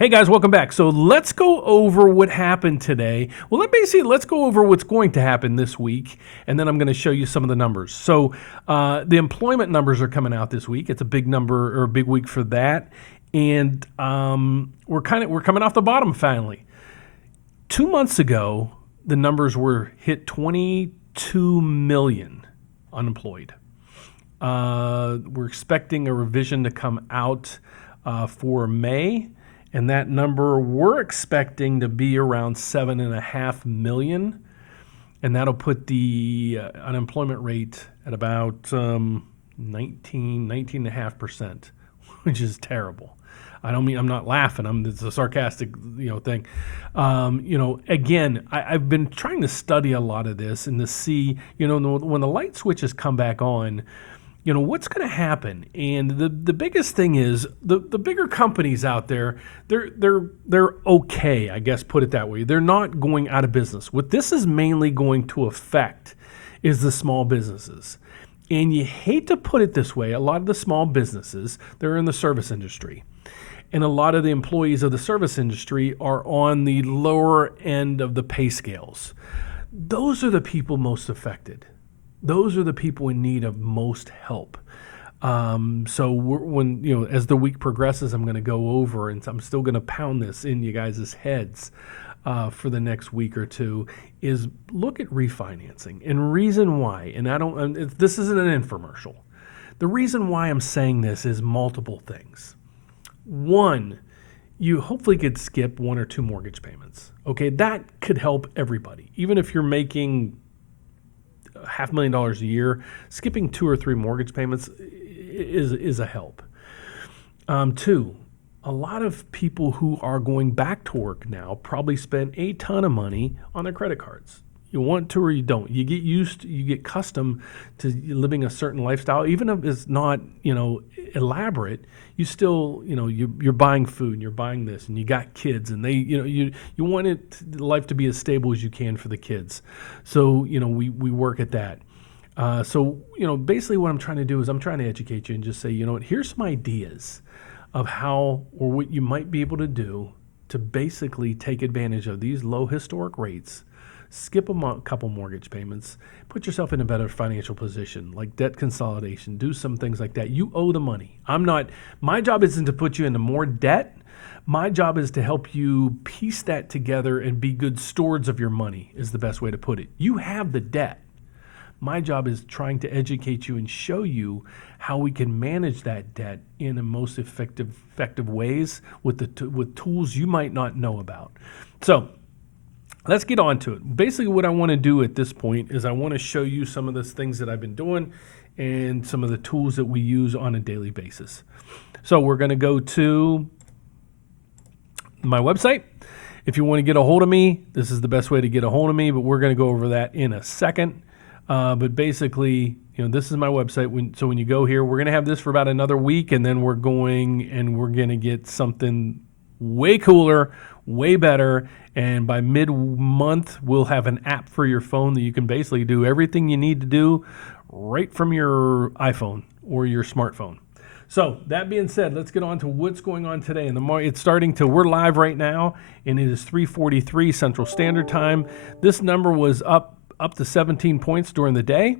Hey guys, welcome back. So let's go over what happened today. Well, let's go over what's going to happen this week, and then I'm going to show you some of the numbers. So the employment numbers are coming out this week. It's a big number or a big week for that, and we're coming off the bottom finally. 2 months ago, the numbers were hit 22 million unemployed. We're expecting a revision to come out for May. And that number we're expecting to be around 7.5 million. And that'll put the unemployment rate at about 19.5%, which is terrible. I'm not laughing. It's a sarcastic, thing. Again, I've been trying to study a lot of this and to see, when the light switches come back on, what's going to happen. And the biggest thing is the bigger companies out there, they're okay, I guess, put it that way. They're not going out of business. What this is mainly going to affect is the small businesses. And you hate to put it this way, a lot of the small businesses, they're in the service industry. And a lot of the employees of the service industry are on the lower end of the pay scales. Those are the people most affected. Those are the people in need of most help. So as the week progresses, I'm going to go over, and I'm still going to pound this in you guys' heads for the next week or two, is look at refinancing. And reason why, and this isn't an infomercial. The reason why I'm saying this is multiple things. One, you hopefully could skip 1 or 2 mortgage payments. Okay, that could help everybody. Even if you're making $500,000 a year, skipping 2 or 3 mortgage payments is a help. 2, a lot of people who are going back to work now probably spend a ton of money on their credit cards. You want to or you don't. You get accustomed to living a certain lifestyle, even if it's not, elaborate. You still, you're buying food and you're buying this, and you got kids, and you want life to be as stable as you can for the kids. So, we work at that. Basically what I'm trying to do is I'm trying to educate you and just say, here's some ideas of how or what you might be able to do to basically take advantage of these low historic rates. Skip a couple mortgage payments, put yourself in a better financial position, like debt consolidation, do some things like that. You owe the money. My job isn't to put you into more debt. My job is to help you piece that together and be good stewards of your money, is the best way to put it. You have the debt. My job is trying to educate you and show you how we can manage that debt in the most effective ways with tools you might not know about. So, let's get on to it. Basically, what I want to do at this point is I want to show you some of the things that I've been doing and some of the tools that we use on a daily basis. So we're going to go to my website. If you want to get a hold of me, this is the best way to get a hold of me, but we're going to go over that in a second. But basically, this is my website. So when you go here, we're going to have this for about another week, and then we're going to get something way cooler, way better. And by mid-month, we'll have an app for your phone that you can basically do everything you need to do right from your iPhone or your smartphone. So that being said, let's get on to what's going on today. And we're live right now, and it is 3:43 Central Standard Time. This number was up to 17 points during the day.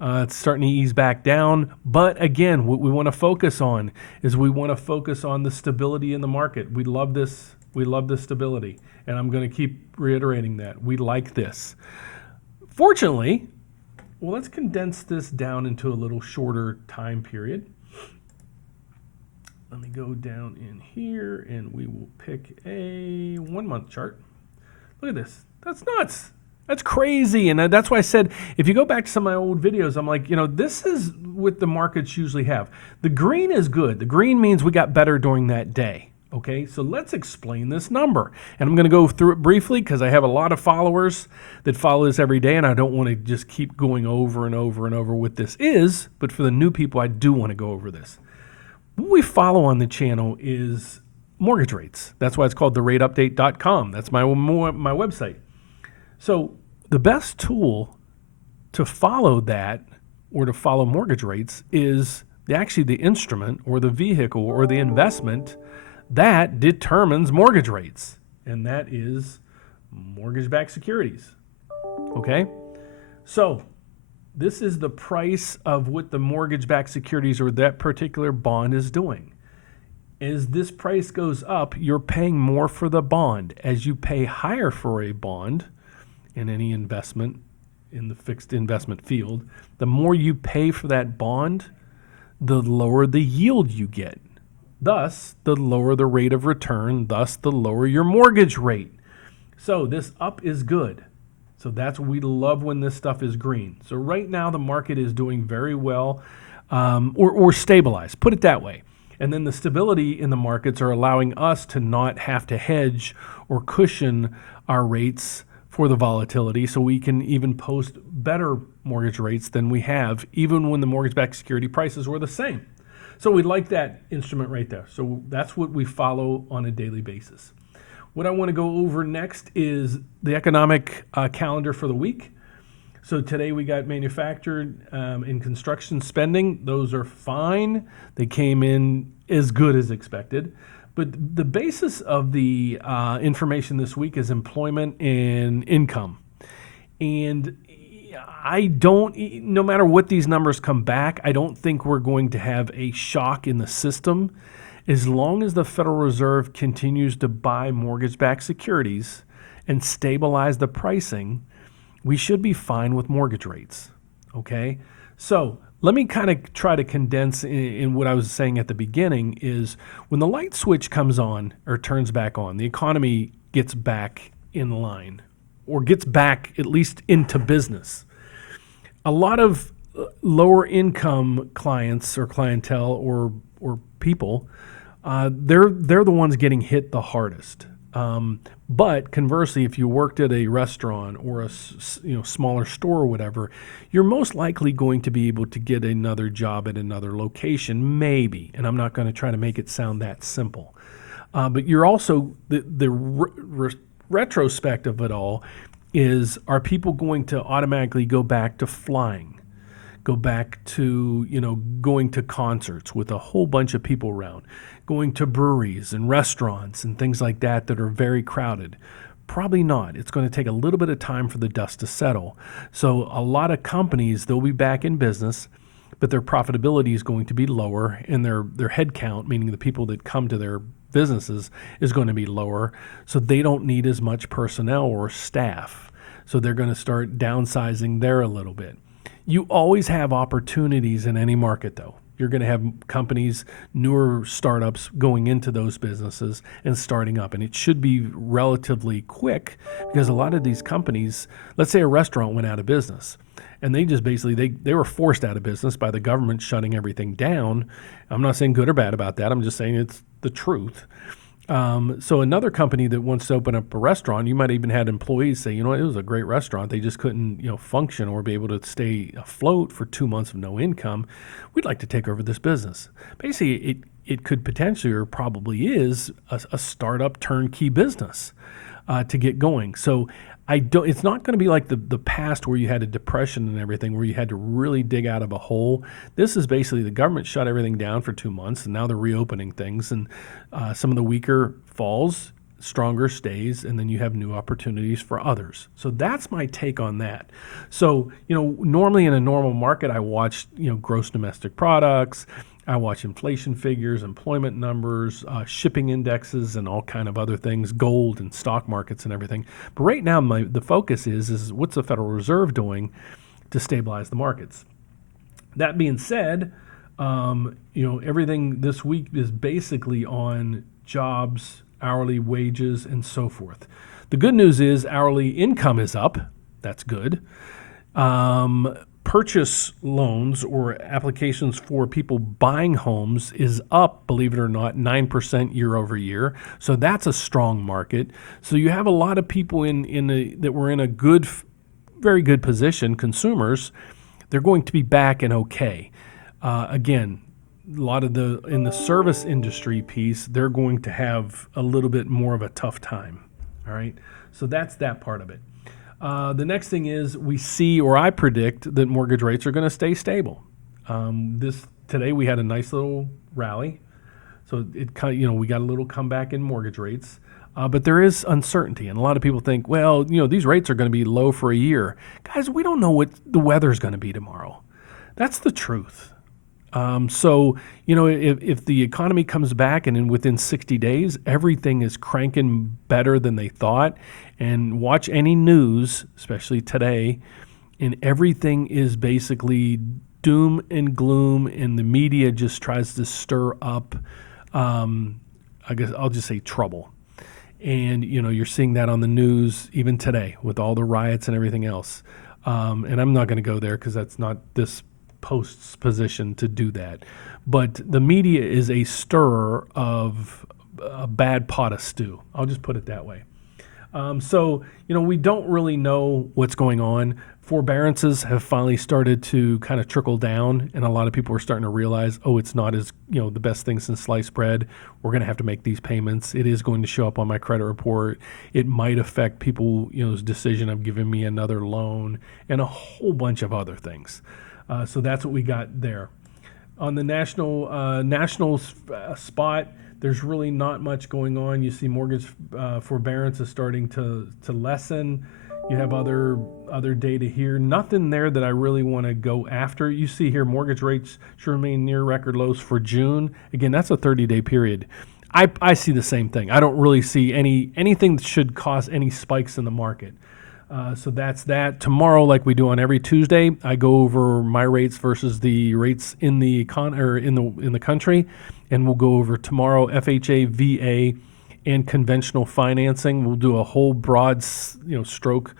It's starting to ease back down. But again, what we want to focus on is the stability in the market. We love this. We love this stability. And I'm going to keep reiterating that. We like this. Fortunately, let's condense this down into a little shorter time period. Let me go down in here, and we will pick a 1-month chart. Look at this. That's nuts. That's crazy. And that's why I said, if you go back to some of my old videos, I'm like, this is what the markets usually have. The green is good. The green means we got better during that day. Okay, so let's explain this number. And I'm going to go through it briefly because I have a lot of followers that follow this every day, and I don't want to just keep going over and over and over what this is. But for the new people, I do want to go over this. What we follow on the channel is mortgage rates. That's why it's called therateupdate.com. That's my website. So the best tool to follow that or to follow mortgage rates is the instrument or the vehicle or the investment that determines mortgage rates, and that is mortgage-backed securities. Okay? So this is the price of what the mortgage-backed securities or that particular bond is doing. As this price goes up, you're paying more for the bond. As you pay higher for a bond in any investment in the fixed investment field, the more you pay for that bond, the lower the yield you get. Thus, the lower the rate of return, thus the lower your mortgage rate. So this up is good. So that's what we love when this stuff is green. So right now the market is doing very well, or stabilized, put it that way. And then the stability in the markets are allowing us to not have to hedge or cushion our rates for the volatility, so we can even post better mortgage rates than we have, even when the mortgage-backed security prices were the same. So we like that instrument right there. So that's what we follow on a daily basis. What I want to go over next is the economic calendar for the week. So today we got manufactured and construction spending. Those are fine. They came in as good as expected. But the basis of the information this week is employment and income. And no matter what these numbers come back, I don't think we're going to have a shock in the system. As long as the Federal Reserve continues to buy mortgage-backed securities and stabilize the pricing, we should be fine with mortgage rates, okay? So let me kind of try to condense in what I was saying at the beginning is when the light switch comes on or turns back on, the economy gets back in line or gets back at least into business. A lot of lower income clients or clientele or people, they're the ones getting hit the hardest. But conversely, if you worked at a restaurant or a smaller store or whatever, you're most likely going to be able to get another job at another location, maybe. And I'm not going to try to make it sound that simple. But you're also, the retrospect of it all is, are people going to automatically go back to flying? Go back to, going to concerts with a whole bunch of people around, going to breweries and restaurants and things like that are very crowded? Probably not. It's going to take a little bit of time for the dust to settle. So a lot of companies, they'll be back in business, but their profitability is going to be lower, and their head count, meaning the people that come to their businesses, is going to be lower. So they don't need as much personnel or staff. So they're going to start downsizing there a little bit. You always have opportunities in any market, though. You're going to have companies, newer startups going into those businesses and starting up. And it should be relatively quick because a lot of these companies, let's say a restaurant went out of business and they just basically, they were forced out of business by the government shutting everything down. I'm not saying good or bad about that. I'm just saying it's the truth. So another company that wants to open up a restaurant, you might even had employees say, it was a great restaurant. They just couldn't, function or be able to stay afloat for 2 months of no income. We'd like to take over this business. Basically, it could potentially or probably is a startup turnkey business to get going. So it's not going to be like the past where you had a depression and everything, where you had to really dig out of a hole. This is basically the government shut everything down for 2 months, and now they're reopening things. And some of the weaker falls, stronger stays, and then you have new opportunities for others. So that's my take on that. So, normally in a normal market, I watch, gross domestic products. I watch inflation figures, employment numbers, shipping indexes, and all kind of other things, gold and stock markets and everything. But right now, the focus is what's the Federal Reserve doing to stabilize the markets? That being said, everything this week is basically on jobs, hourly wages, and so forth. The good news is hourly income is up. That's good. Purchase loans or applications for people buying homes is up, believe it or not, 9% year over year. So that's a strong market. So you have a lot of people that were in a very good position, consumers. They're going to be back and okay. Again, a lot of in the service industry piece, they're going to have a little bit more of a tough time. All right. So that's that part of it. The next thing is I predict that mortgage rates are going to stay stable. Today we had a nice little rally. So it kind of, we got a little comeback in mortgage rates. But there is uncertainty, and a lot of people think, well, these rates are going to be low for a year. Guys, we don't know what the weather's going to be tomorrow. That's the truth. So, if the economy comes back and within 60 days, everything is cranking better than they thought, and watch any news, especially today, and everything is basically doom and gloom, and the media just tries to stir up, I guess I'll just say trouble. And, you're seeing that on the news even today with all the riots and everything else. And I'm not going to go there because that's not this post's position to do that. But the media is a stirrer of a bad pot of stew. I'll just put it that way. So, we don't really know what's going on. Forbearances have finally started to kind of trickle down, and a lot of people are starting to realize, it's not as, the best thing since sliced bread. We're going to have to make these payments. It is going to show up on my credit report. It might affect people's decision of giving me another loan and a whole bunch of other things. So that's what we got there. On the national spot, there's really not much going on. You see mortgage forbearance is starting to lessen. You have other data here. Nothing there that I really want to go after. You see here mortgage rates should remain near record lows for June. Again, that's a 30-day period. I see the same thing. I don't really see anything that should cause any spikes in the market. So that's that. Tomorrow, like we do on every Tuesday, I go over my rates versus the rates in the in the country, and we'll go over tomorrow FHA, VA, and conventional financing. We'll do a whole broad, stroke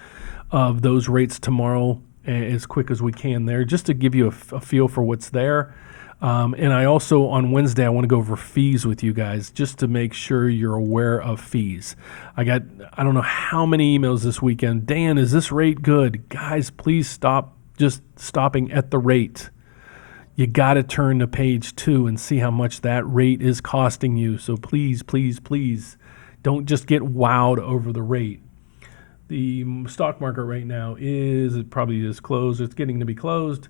of those rates tomorrow as quick as we can there, just to give you a feel for what's there. And I also, on Wednesday, I want to go over fees with you guys just to make sure you're aware of fees. I don't know how many emails this weekend. Dan, is this rate good? Guys, please stop just stopping at the rate. You got to turn to page 2 and see how much that rate is costing you. So please, please, please don't just get wowed over the rate. The stock market right now it probably is closed. It's getting to be closed.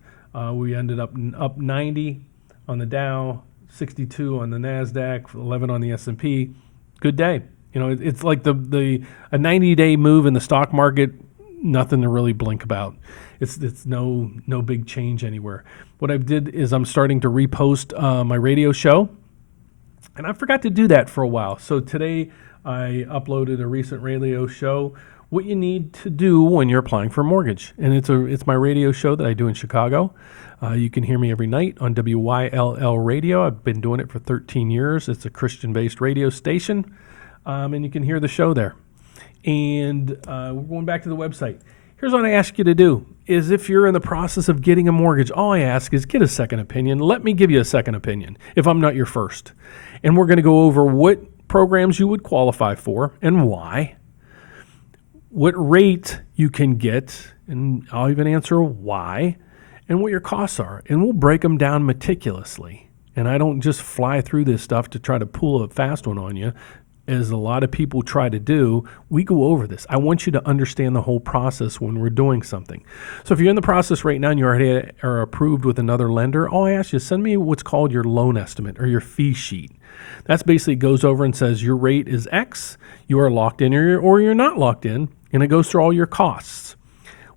We ended up 90 on the Dow, 62 on the NASDAQ, 11 on the S&P. Good day. It's like a 90-day move in the stock market, nothing to really blink about. It's no big change anywhere. What I did is I'm starting to repost my radio show, and I forgot to do that for a while. So today I uploaded a recent radio show, what you need to do when you're applying for a mortgage. And it's my radio show that I do in Chicago. You can hear me every night on WYLL Radio. I've been doing it for 13 years. It's a Christian-based radio station, and you can hear the show there. And we're going back to the website. Here's what I ask you to do, is if you're in the process of getting a mortgage, all I ask is get a second opinion. Let me give you a second opinion if I'm not your first. And we're going to go over what programs you would qualify for and why, what rate you can get, and I'll even answer why, and what your costs are. And we'll break them down meticulously. And I don't just fly through this stuff to try to pull a fast one on you, as a lot of people try to do. We go over this. I want you to understand the whole process when we're doing something. So if you're in the process right now and you already are approved with another lender, all I ask you is send me what's called your loan estimate or your fee sheet. That's basically goes over and says your rate is X, you are locked in or you're not locked in, and it goes through all your costs.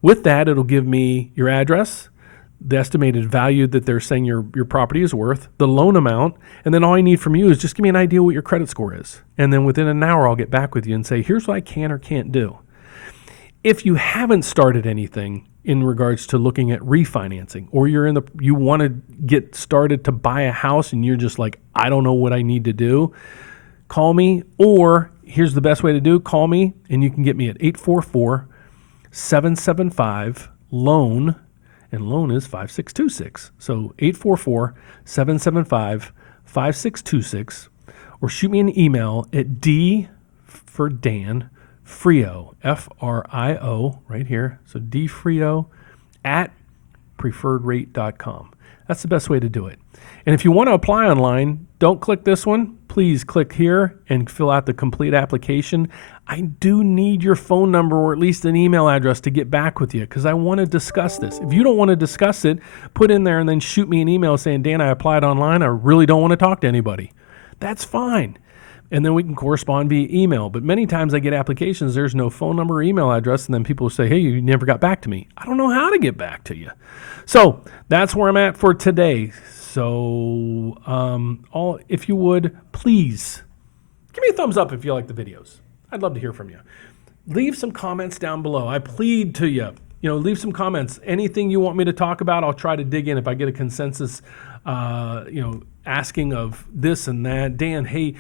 With that, it'll give me your address, the estimated value that they're saying your property is worth, the loan amount, and then all I need from you is just give me an idea what your credit score is. And then within an hour, I'll get back with you and say, here's what I can or can't do. If you haven't started anything in regards to looking at refinancing, or you want to get started to buy a house and you're just like, I don't know what I need to do, call me. Or here's the best way to do, call me and you can get me at 844-775-LOAN. And loan is 5626. So 844-775-5626. Or shoot me an email at D for Dan, Frio, Frio, right here. So dfrio at preferredrate.com. That's the best way to do it. And if you want to apply online, don't click this one. Please click here and fill out the complete application. I do need your phone number or at least an email address to get back with you because I want to discuss this. If you don't want to discuss it, put in there and then shoot me an email saying, Dan, I applied online. I really don't want to talk to anybody. that's fine. And then we can correspond via email. But many times I get applications, there's no phone number or email address, and then people say, hey, you never got back to me. I don't know how to get back to you. So that's where I'm at for today. So if you would, please give me a thumbs up if you like the videos. I'd love to hear from you. Leave some comments down below. I plead to you. Leave some comments. Anything you want me to talk about, I'll try to dig in. If I get a consensus, asking of this and that. Dan, hey,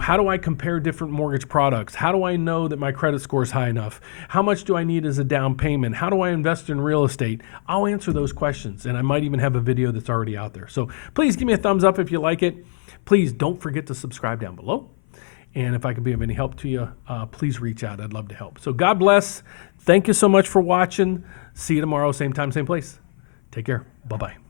how do I compare different mortgage products? How do I know that my credit score is high enough? How much do I need as a down payment? How do I invest in real estate? I'll answer those questions, and I might even have a video that's already out there. So please give me a thumbs up if you like it. Please don't forget to subscribe down below. And if I can be of any help to you, please reach out. I'd love to help. So God bless. Thank you so much for watching. See you tomorrow, same time, same place. Take care. Bye-bye.